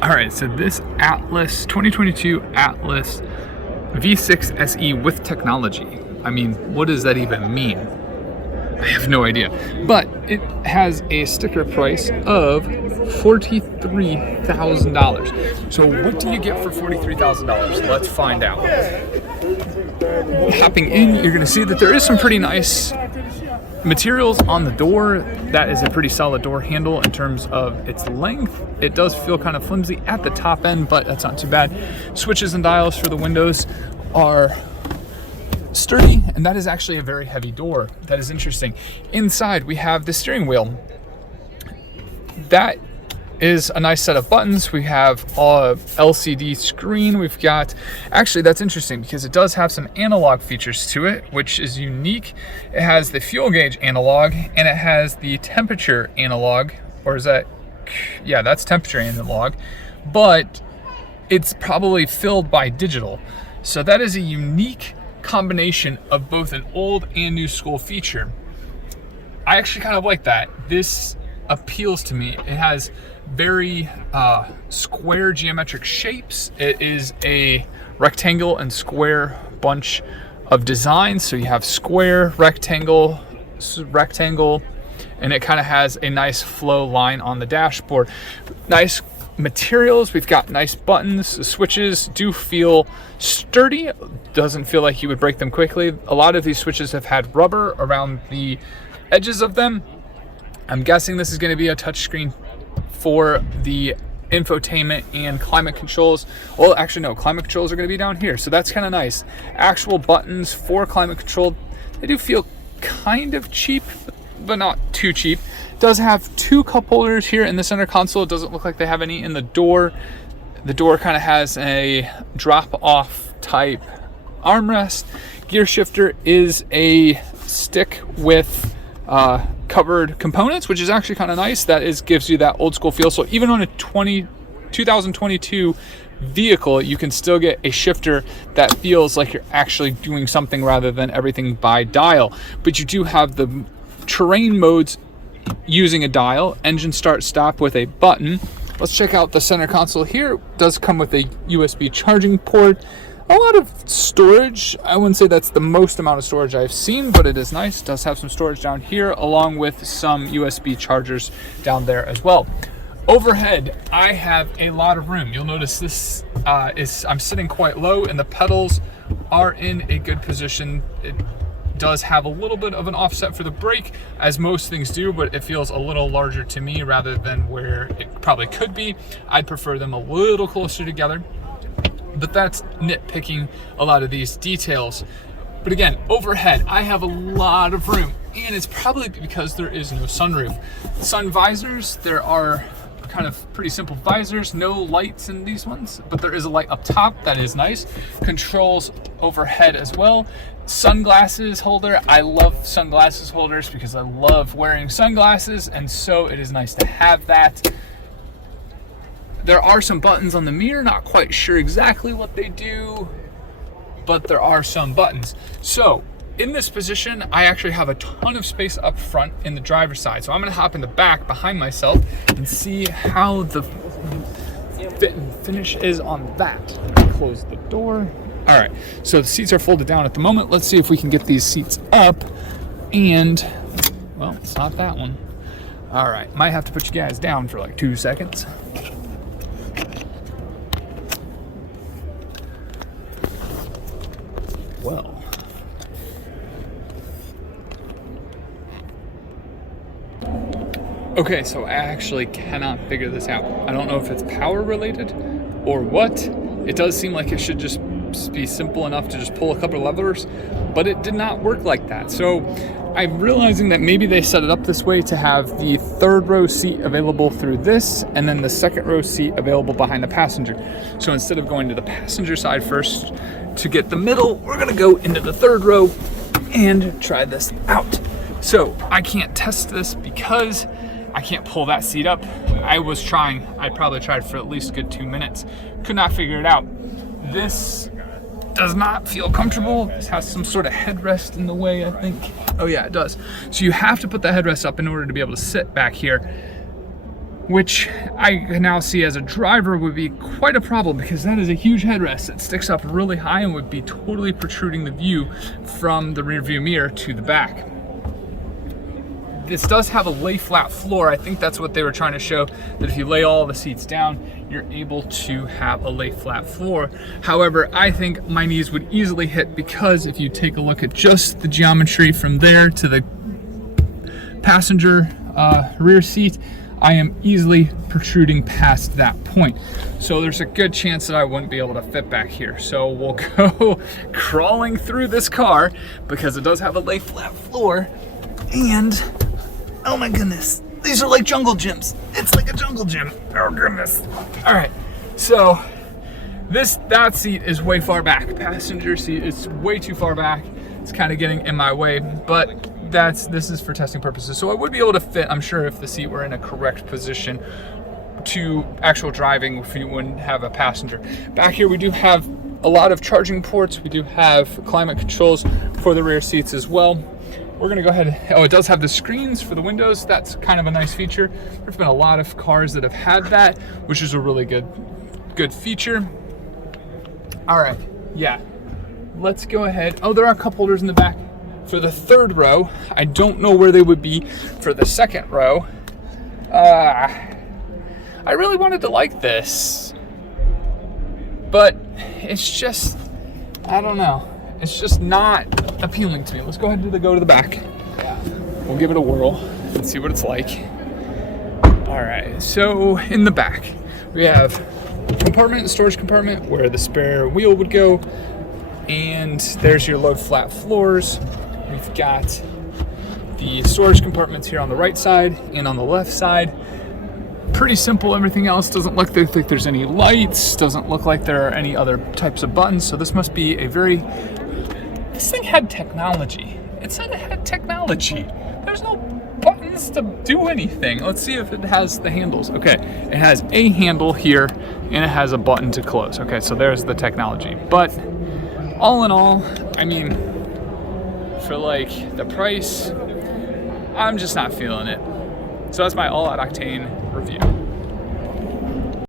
Alright, so this Atlas, 2022 Atlas V6 SE with technology. I mean, what does that even mean? I have no idea. But it has a sticker price of $43,000. So what do you get for $43,000? Let's find out. Hopping in, you're gonna see that there is some pretty nice materials on the door. That is a pretty solid door handle in terms of its length. It does feel kind of flimsy at the top end, but that's not too bad. Switches and dials for the windows are sturdy, and that is actually a very heavy door. That is interesting. Inside, we have the steering wheel. That is a nice set of buttons. We have a LCD screen. We've got, actually that's interesting because it does have some analog features to it, which is unique. It has the fuel gauge analog and it has the temperature analog, or is that, yeah, that's temperature analog, but it's probably filled by digital. So that is a unique combination of both an old and new school feature. I actually kind of like that. This appeals to me. It has very square geometric shapes. It is a rectangle and square bunch of designs. So you have square, rectangle, and it kind of has a nice flow line on the dashboard. Nice materials. We've got nice buttons. The switches do feel sturdy. Doesn't feel like you would break them quickly. A lot of these switches have had rubber around the edges of them. I'm guessing this is going to be a touchscreen for the infotainment and climate controls. Well, actually no, climate controls are going to be down here, so that's kind of nice. Actual buttons for climate control, they do feel kind of cheap, but not too cheap. It does have two cup holders here in the center console. It doesn't look like they have any in the door. The door kind of has a drop-off type armrest. Gear shifter is a stick with covered components, which is actually kind of nice. That gives you that old school feel. So even on a 2022 vehicle, you can still get a shifter that feels like you're actually doing something rather than everything by dial. But you do have the terrain modes using a dial, engine start stop with a button. Let's check out the center console here. It does come with a USB charging port. A lot of storage. I wouldn't say that's the most amount of storage I've seen, but it is nice. It does have some storage down here along with some USB chargers down there as well. Overhead, I have a lot of room. You'll notice this I'm sitting quite low and the pedals are in a good position. It does have a little bit of an offset for the brake, as most things do, but it feels a little larger to me rather than where it probably could be. I'd prefer them a little closer together. But that's nitpicking a lot of these details. But again, overhead, I have a lot of room, and it's probably because there is no sunroof. Sun visors, there are kind of pretty simple visors, no lights in these ones, but there is a light up top, that is nice. Controls overhead as well. Sunglasses holder, I love sunglasses holders because I love wearing sunglasses, and so it is nice to have that. There are some buttons on the mirror, not quite sure exactly what they do, but there are some buttons. So in this position, I actually have a ton of space up front in the driver's side. So I'm gonna hop in the back behind myself and see how the fit and finish is on that. Close the door. All right, so the seats are folded down at the moment. Let's see if we can get these seats up and, well, it's not that one. All right, might have to put you guys down for like 2 seconds. Well, okay, so I actually cannot figure this out. I don't know if it's power related or what. It does seem like it should just be simple enough to just pull a couple of levers, but it did not work like that. So I'm realizing that maybe they set it up this way to have the third row seat available through this and then the second row seat available behind the passenger. So instead of going to the passenger side first to get the middle, we're gonna go into the third row and try this out. So I can't test this because I can't pull that seat up. I probably tried for at least a good 2 minutes. Could not figure it out. This does not feel comfortable. This has some sort of headrest in the way, I think. Oh yeah, it does. So you have to put the headrest up in order to be able to sit back here, which I now see as a driver would be quite a problem, because that is a huge headrest that sticks up really high and would be totally protruding the view from the rear view mirror to the back. This does have a lay flat floor. I think that's what they were trying to show, that if you lay all the seats down, you're able to have a lay flat floor. However, I think my knees would easily hit, because if you take a look at just the geometry from there to the passenger rear seat, I am easily protruding past that point. So there's a good chance that I wouldn't be able to fit back here. So we'll go crawling through this car, because it does have a lay flat floor. And oh my goodness, these are like jungle gyms. It's like a jungle gym. Oh goodness. All right, so that seat is way far back. Passenger seat is way too far back. It's kind of getting in my way, but this is for testing purposes. So I would be able to fit, I'm sure, if the seat were in a correct position to actual driving, if you wouldn't have a passenger. Back here we do have a lot of charging ports. We do have climate controls for the rear seats as well. We're gonna go ahead, oh, it does have the screens for the windows. That's kind of a nice feature. There's been a lot of cars that have had that, which is a really good feature. All right, yeah, let's go ahead. Oh, there are cup holders in the back for the third row. I don't know where they would be for the second row. I really wanted to like this, but it's just, I don't know. It's just not appealing to me. Let's go ahead and go to the back. We'll give it a whirl and see what it's like. All right, so in the back, we have compartment, storage compartment where the spare wheel would go. And there's your load flat floors. We've got the storage compartments here on the right side and on the left side. Pretty simple. Everything else doesn't look like there's any lights, doesn't look like there are any other types of buttons. So this must be this thing had technology. It said it had technology. There's no buttons to do anything. Let's see if it has the handles. Okay, it has a handle here and it has a button to close. Okay, so there's the technology. But all in all, I mean, for like the price, I'm just not feeling it. So that's my all-out octane review.